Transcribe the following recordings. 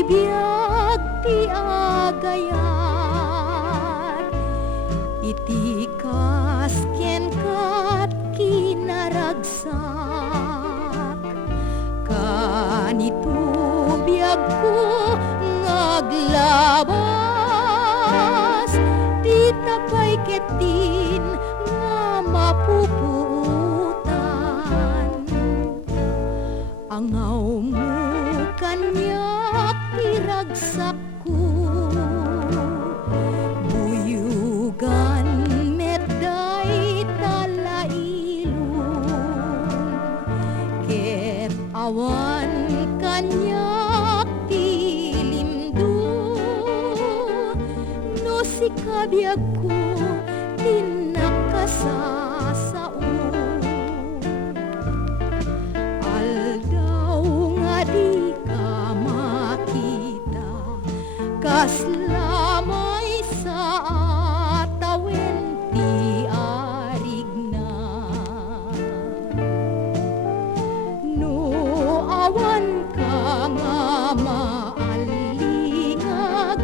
tuy biag ti agayat iti kas ken kat kinaragsak kanito biag ko ngaglabas ti tapay ketin nga mapuputan angaw mo kanyak iragsak ko buyugan medday talailon ket awan kanyak tilimdo no si kabiag ko tinakasasao aldaw nga di ka makita kas lamay sa atawen ti arigna no awan ka nga maalingag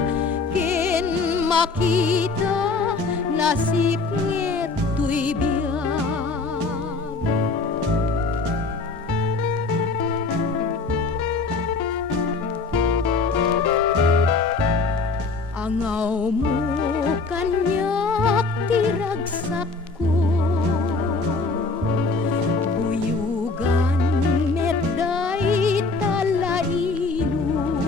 ken makita nasip nget tuy biag angaw mo kanyak tiragsak ko buyugan medday talailon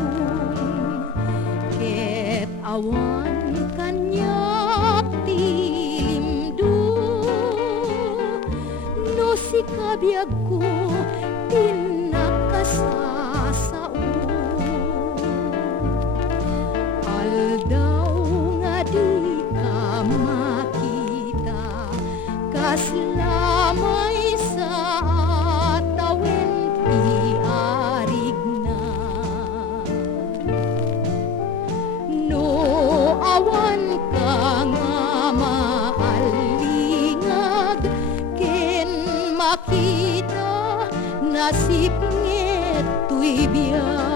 ket awan kanyak tilimdo no si kabiag ko tinakasasao aldaw nga di ka makita kas lamay sa atawen ti arigna no awan ka nga maalingag ken makita nasip nget tuy biag